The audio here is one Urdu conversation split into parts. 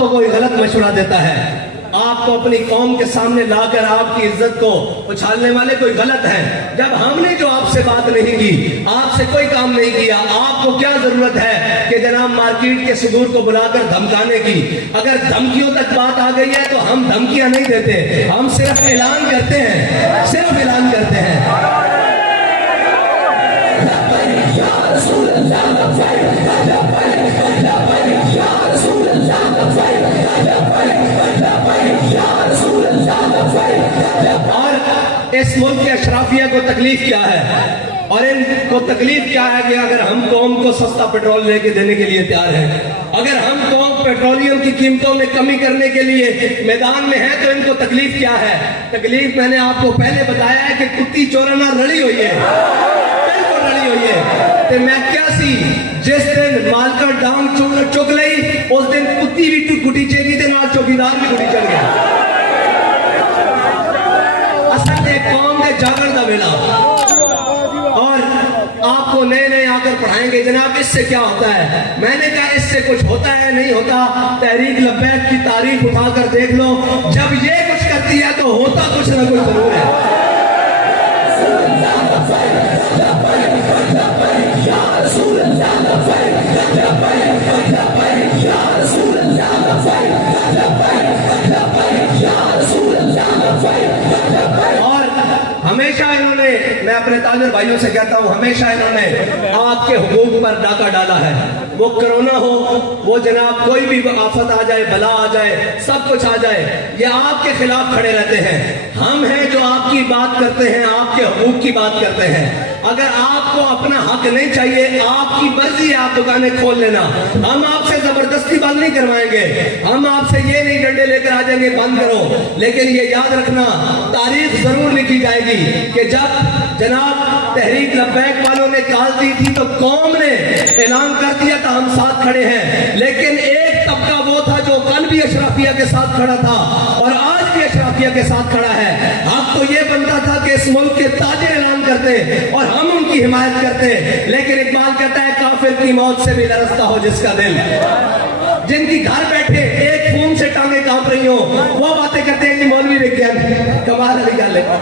کو کوئی غلط مشورہ دیتا ہے، آپ کو اپنی قوم کے سامنے لا کر آپ کی عزت کو اچھالنے والے کوئی غلط ہیں، جب ہم نے جو آپ سے بات نہیں کی، آپ سے کوئی کام نہیں کیا، آپ کو کیا ضرورت ہے کہ جناب مارکیٹ کے صدور کو بلا کر دھمکانے کی؟ اگر دھمکیوں تک بات آ گئی ہے تو ہم دھمکیاں نہیں دیتے، ہم صرف اعلان کرتے ہیں، صرف اعلان کرتے ہیں۔ اور اس ملک کے اشرافیہ کو تکلیف کیا ہے، اور ان کو تکلیف کیا ہے کہ اگر ہم قوم کو سستا پیٹرول لے کے دینے کے لیے تیار ہیں، اگر ہم قوم پیٹرولیم کی قیمتوں میں کمی کرنے کے لیے میدان میں ہیں، تو ان کو تکلیف کیا ہے؟ تکلیف میں نے آپ کو پہلے بتایا ہے کہ کتی چورنا رڑی ہوئی ہے، بالکل رڑی ہوئی ہے۔ تے میں کیا سی جس دن مالکا ڈانگ چک لئی، اس دن کتی بھی گٹی چیگی تے نال چوکیدار بھی گٹی چڑھ گیا۔ اصل ایک قوم دے جاگن دا ویلا، اور آپ کو نئے نئے آ کر پڑھائیں گے جناب اس سے کیا ہوتا ہے۔ میں نے کہا اس سے کچھ ہوتا ہے نہیں ہوتا، تحریک لبیک کی تاریخ اٹھا کر دیکھ لو، جب یہ کچھ کرتی ہے تو ہوتا کچھ نہ کچھ ضرور ہے۔ اور ہمیشہ انہوں نے، میں اپنے تاجر بھائیوں سے کہتا ہوں، ہمیشہ انہوں نے آپ کے حقوق پر ڈاکہ ڈالا ہے، وہ کرونا ہو، وہ جناب کوئی بھی آفت آ جائے، بلا آ جائے، سب کچھ آ جائے، یہ آپ کے خلاف کھڑے رہتے ہیں۔ ہم ہیں جو آپ کی بات کرتے ہیں، آپ کے حقوق کی بات کرتے ہیں۔ اگر آپ کو اپنا حق نہیں چاہیے، آپ کی مرضی ہے، آپ دکانیں کھول لینا، ہم آپ سے زبردستی بند نہیں کروائیں گے، ہم آپ سے یہ نہیں ڈنڈے لے کر آ جائیں گے بند کرو، لیکن یہ یاد رکھنا تاریخ ضرور لکھی جائے گی کہ جب جناب تحریک لبیک والوں نے کال دی تھی تو قوم نے اعلان کر دیا تھا ہم ساتھ کھڑے ہیں، لیکن ایک طبقہ وہ تھا جو کل بھی اشرافیہ کے ساتھ کھڑا تھا اور آج بھی اشرافیہ کے ساتھ کھڑا ہے۔ حق تو یہ بنتا تھا کہ اس ملک کے تاجر اعلان کرتے اور ہم ان کی حمایت کرتے، لیکن اقبال کہتا ہے کافر کی موت سے بھی لرزتا ہو جس کا دل۔ جن کی گھر بیٹھے ایک فون سے ٹانگیں کانپ رہی ہوں، وہ باتیں کرتے ہیں کہ مولوی وگیان، کمال علی گل ہے۔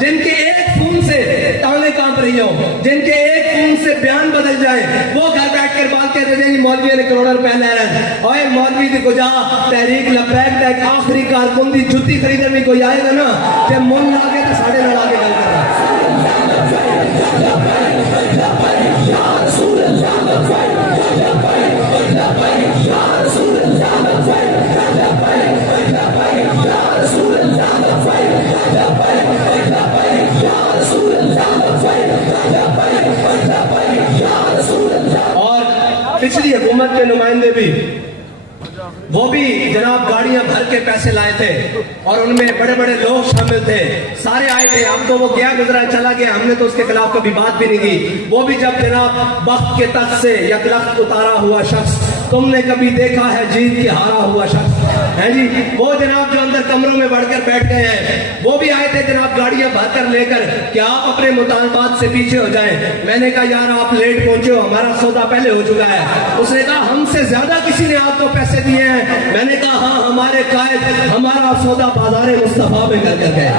جن کے ایک فون سے ٹانگیں کانپ رہی ہوں، جن کے ایک فون سے بیان بدل جائیں، وہ گھر بیٹھ کر بات کہتے ہیں مولوی نے کروڑوں روپے لے رہے ہیں۔ اوے مولوی دی کو جا تحریک لبیک کا ایک آخری کارکن دی جُتی خریدنے میں کوئی آئے گا نا کہ من لا کے تو ساڑھے نہ لا کے گل کر رہا ہے۔ اور پچھلی حکومت کے نمائندے بھی، وہ بھی جناب گاڑیاں بھر کے پیسے لائے تھے اور ان میں بڑے بڑے لوگ شامل تھے، سارے آئے تھے۔ اب تو وہ گیا گزرا چلا گیا، ہم نے تو اس کے خلاف کبھی بات بھی نہیں کی۔ وہ بھی جب جناب بخت کے تخت سے یکلخت اتارا ہوا شخص، تم نے کبھی دیکھا ہے جیت کے ہارا ہوا شخص ہے جی، وہ جناب جو اندر کمروں میں بڑھ کر بیٹھ گئے ہیں، وہ بھی آئے تھے جناب گاڑیاں بھر کر لے کر کہ آپ اپنے مطالبات سے پیچھے ہو جائیں۔ میں نے کہا یار آپ لیٹ پہنچے ہو، ہمارا سودا پہلے ہو چکا ہے۔ اس نے کہا ہم سے زیادہ کسی نے آپ کو پیسے دیے ہیں۔ میں نے کہا ہاں، ہمارے قائد ہمارا سودا بازار مصطفیٰ میں کر کر گئے۔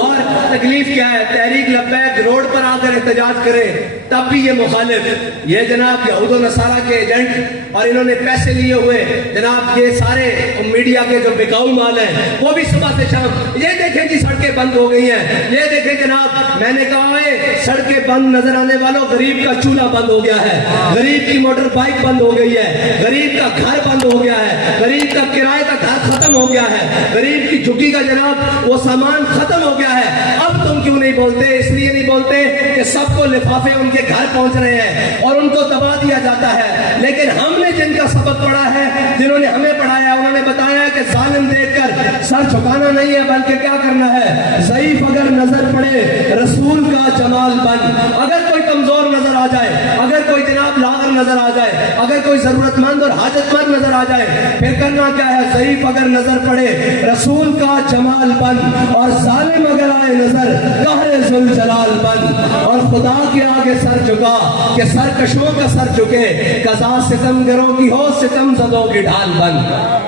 اور تکلیف کیا ہے؟ تحریک لبیک روڈ پر آ کر احتجاج کرے تب بھی یہ مخالف، یہ جناب یہود و نصارہ کے ایجنٹ اور انہوں نے پیسے لیے ہوئے جناب یہ سارے میڈیا کے جو بکاؤ مال ہیں، وہ بھی صبح سے شام یہ دیکھیں جی سڑکیں بند ہو گئی ہیں، یہ دیکھیں جناب۔ میں نے کہا ہے سڑکیں بند نظر آنے والوں، غریب کا چولہا بند ہو گیا ہے، غریب کی موٹر بائک بند ہو گئی ہے، غریب کا گھر بند ہو گیا ہے، غریب کا کرائے کا گھر ختم ہو گیا ہے، غریب کی جھگی کا جناب وہ سامان ختم ہو گیا ہے۔ اب تم کیوں نہیں بولتے؟ اس لیے نہیں بولتے کہ سب کو لفافے ان کے گھر پہنچ رہے ہیں اور ان کو دبا دیا جاتا ہے، لیکن ہم نے جن کا سبق پڑھا ہے، جنہوں نے ہمیں پڑھایا، انہوں نے بتایا کہ ظالم دیکھ کر سر جھکانا نہیں ہے بلکہ کیا کرنا ہے، ضعیف اگر نظر پڑے رسول کا جمال بن۔ اگر کوئی کمزور نظر آ جائے، اگر کوئی جناب لاغر نظر آ جائے، اگر کوئی ضرورت مند اور حاجت مند نظر آ جائے، پھر کرنا کیا ہے؟ ضعیف اگر نظر پڑے رسول کا جمال بن، اور ظالم اگر آئے نظر قہر ذوالجلال بن، اور خدا کے آگے سر جھکا کہ سرکشوں کا سر جھکے، قضا ستمگروں کی ہو ستم زدوں کی ڈھال بن۔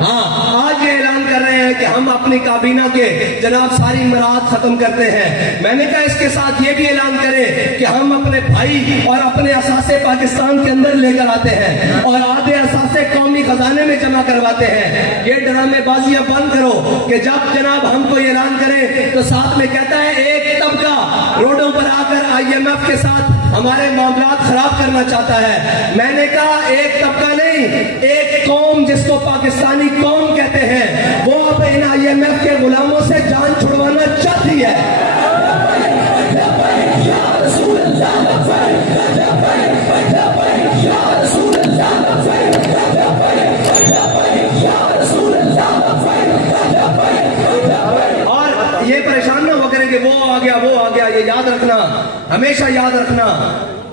ہاں آج یہ اعلان کر رہے ہیں کہ ہم اپنی کابینہ کے جناب ساری مراد ختم کرتے ہیں۔ میں نے کہا اس کے ساتھ یہ بھی اعلان کریں کہ ہم اپنے بھائی اور اپنے اثاثے پاکستان کے اندر لے کر آتے ہیں، اور آدھے اثاثے قومی خزانے میں جمع کرواتے ہیں۔ یہ ڈرامے بازیاں بند کرو کہ جب جناب ہم کو اعلان کریں تو ساتھ میں کہتا ہے ایک طبقہ روڈوں پر آ کر IMF کے ساتھ ہمارے معاملات خراب کرنا چاہتا ہے۔ میں نے کہا ایک طبقہ نہیں، ایک قوم جس کو پاکستانی قوم کہتے ہیں، وہ اب ان IMF کے غلاموں سے جان چھڑوانا چاہتی ہے۔ اور یہ پریشان نہ ہو کریں کہ وہ آ گیا وہ آ گیا، یہ یاد رکھنا، ہمیشہ یاد رکھنا،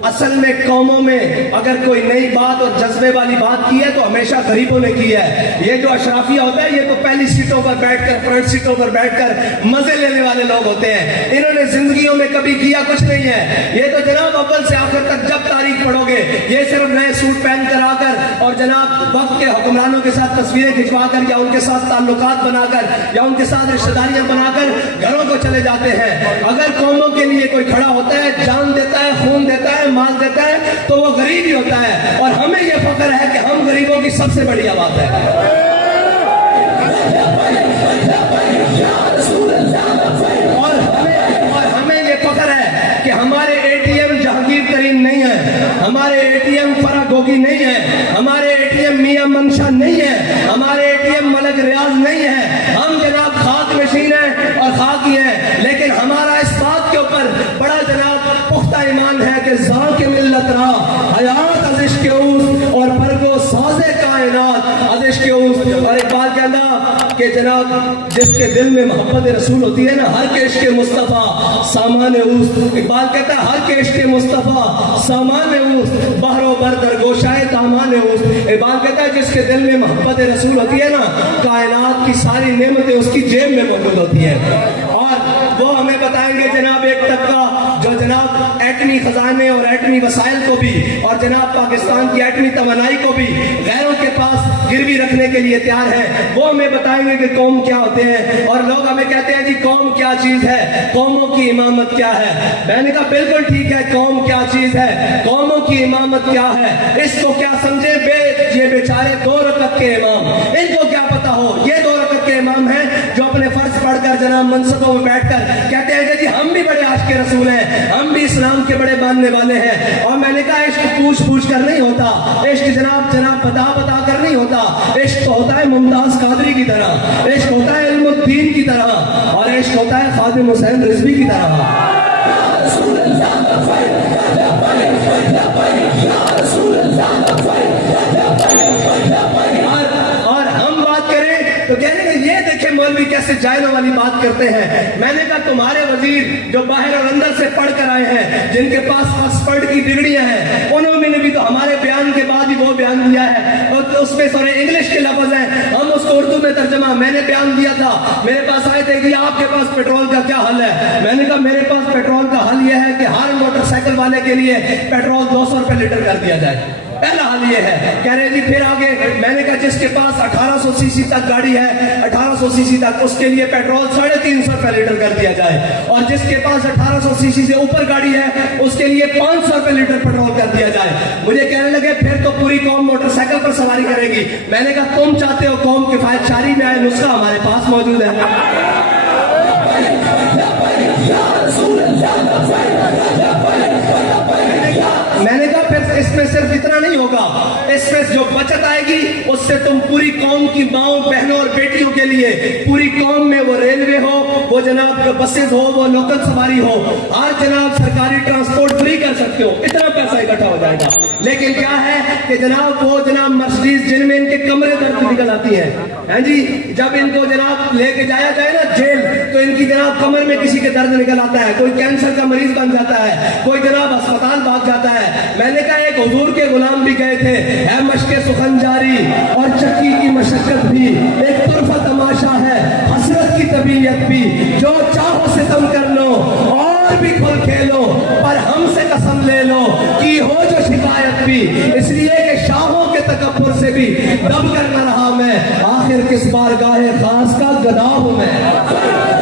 اصل میں قوموں میں اگر کوئی نئی بات اور جذبے والی بات کی ہے تو ہمیشہ غریبوں نے کی ہے۔ یہ جو اشرافیہ ہوتا ہے یہ تو پہلی سیٹوں پر بیٹھ کر، فرنٹ سیٹوں پر بیٹھ کر مزے لینے والے لوگ ہوتے ہیں، انہوں نے زندگیوں میں کبھی کیا کچھ نہیں ہے۔ یہ تو جناب اول سے آخر تک جب تاریخ پڑھو گے یہ صرف نئے سوٹ پہن کر آ کر اور جناب وقت کے حکمرانوں کے ساتھ تصویریں کھنچوا کر یا ان کے ساتھ تعلقات بنا کر یا ان کے ساتھ رشتہ داریاں بنا کر گھروں کو چلے جاتے ہیں۔ اگر قوموں کے لیے کوئی کھڑا ہوتا ہے، جان دیتا ہے، خون دیتا ہے، مال دیتا ہے، تو وہ غریب ہی ہوتا ہے، اور ہمیں یہ فخر ہے کہ ہم غریبوں کی سب سے بڑی آواز ہے۔ اور ہمیں یہ فخر ہے کہ ہمارے ATM جہانگیر ترین نہیں ہے، ہمارے ATM فرح گوگی نہیں ہے، ہمارے ATM میاں منشا نہیں ہے، ہمارے ATM ملک ریاض نہیں ہے۔ ہم جناب خاک نشین ہیں اور خاکی ہیں، لیکن ہمارا اس بات کے اوپر بڑا جناب پختہ ایمان ہے کہ ذاک ملت را حیات از عشق اوست اور برگو ساز کائنات از عشق اوست۔ اور ایک بات کہنا کہ جناب جس کے دل میں محبت رسول ہوتی ہے نا، ہر کے عشق مصطفیٰ سامان اوست۔ اقبال کہتا ہے ہر کے عشق مصطفیٰ سامان اوست، بحر و بر در گوشائے دامان اوست۔ اقبال کہتا ہے جس کے دل میں محبت رسول ہوتی ہے نا، کائنات کی ساری نعمتیں اس کی جیب میں موجود ہوتی ہیں۔ اور وہ ہمیں بتائیں گے جناب ایک طبقہ جو جناب ایٹمی خزانے اور ایٹمی وسائل کو بھی اور جناب پاکستان کی ایٹمی توانائی کو بھی غیروں کے پاس گروی رکھنے کے لیے تیار ہے، وہ ہمیں بتائیں گے کہ قوم کیا ہوتے ہیں۔ اور لوگ ہمیں کہتے ہیں جی قوم کیا چیز ہے، قوموں کی امامت کیا ہے۔ میں نے کہا بالکل ٹھیک ہے، قوم کیا چیز ہے، قوموں کی امامت کیا ہے، اس کو کیا سمجھے یہ بیچارے 2 رکعت کے امام، ان کو کیا پتا ہو یہ 2 رکعت کے امام ہیں جو اپنے فرض پڑھ کر جناب منصبوں میں بیٹھ کر کہتے ہیں کہ جی ہم بھی بڑے عاشق رسول ہیں، ہم بھی اسلام کے بڑے ماننے والے ہیں۔ اور میں نے کہا عشق پوچھ پوچھ کر نہیں ہوتا، عشق جناب بتا بتا کر نہیں ہوتا، عشق تو ہوتا ہے ممتاز قادری کی طرح، عشق ہوتا ہے علم الدین کی طرح، اور عشق ہوتا ہے خادم حسین رضوی کی طرح۔ اور ہم بات کریں تو کہنے کہ یہ دیکھیں مولوی کیسے جائلوں والی بات کرتے ہیں۔ میں نے کہا تمہارے وزیر جو باہر اور اندر سے پڑھ کر آئے ہیں، جن کے پاس آکسفورڈ کی ڈگریاں ہیں، انہوں نے بھی تو ہمارے بیان کے بعد ہی وہ بیان دیا ہے، اور اس میں سارے انگلش کے لفظ ہیں، ہم اس کو اردو میں ترجمہ میں نے بیان دیا تھا۔ میرے پاس آئے تھے کہ آپ کے پاس پیٹرول کا کیا حل ہے؟ میں نے کہا میرے پاس پیٹرول کا حل یہ ہے کہ ہر موٹر سائیکل والے کے لیے پیٹرول 200 روپے لیٹر کر دیا جائے، پہلا حل یہ ہے۔ کہہ رہے جی پھر آگے، میں نے کہا جس کے پاس 1800 سی سی تک گاڑی ہے، 1800 سی سی تک، اس کے لیے پیٹرول 350 روپے لیٹر کر دیا جائے، اور جس کے پاس 1800 سی سی سے اوپر گاڑی ہے اس کے لیے 500 روپے لیٹر پیٹرول کر دیا جائے۔ مجھے کہنے لگے پھر تو پوری قوم موٹر سائیکل پر سواری کرے گی۔ میں نے کہا تم چاہتے ہو قوم کفایت شاری میں آئے، نسخہ ہمارے پاس موجود ہے۔ میں نے کہا پھر اس میں صرف اتنا نہیں ہوگا، اس میں جو بچت آئے گی اس سے تم پوری قوم کی ماؤں بہنوں اور بیٹیوں کے لیے پوری قوم میں وہ ریلوے ہو، وہ جناب بسز ہو، وہ لوکل سواری ہو، ہر جناب سرکاری ٹرانسپورٹ فری کر سکتے ہو، اتنا پیسہ اکٹھا ہو جائے گا۔ لیکن کیا ہے کہ جناب وہ جناب مرسڈیز جن میں ان کے کمرے درد نکل آتی ہے، ہاں جی، جب ان کو جناب لے کے جایا جائے نا جیل تو ان کی جناب کمر میں کسی کے درد نکل آتا ہے، کوئی کینسر کا مریض بن جاتا ہے، کوئی جناب اسپتال بھاگ جاتا ہے۔ میں نے کہا ایک حضور کے غلام بھی گئے تھے، ہے مشق سخن جاری اور چکی کی مشق مشقت بھی ایک طرفہ تماشا ہے حسرت کی طبیعت بھی جو چاہو ستم کر لو اور بھی کھل کھیلو پر ہم سے قسم لے لو کی ہو جو شکایت بھی اس لیے کہ شاہوں کے تکبر سے بھی دب کر نہ رہا میں آخر کس بارگاہ خاص کا گدا ہوں میں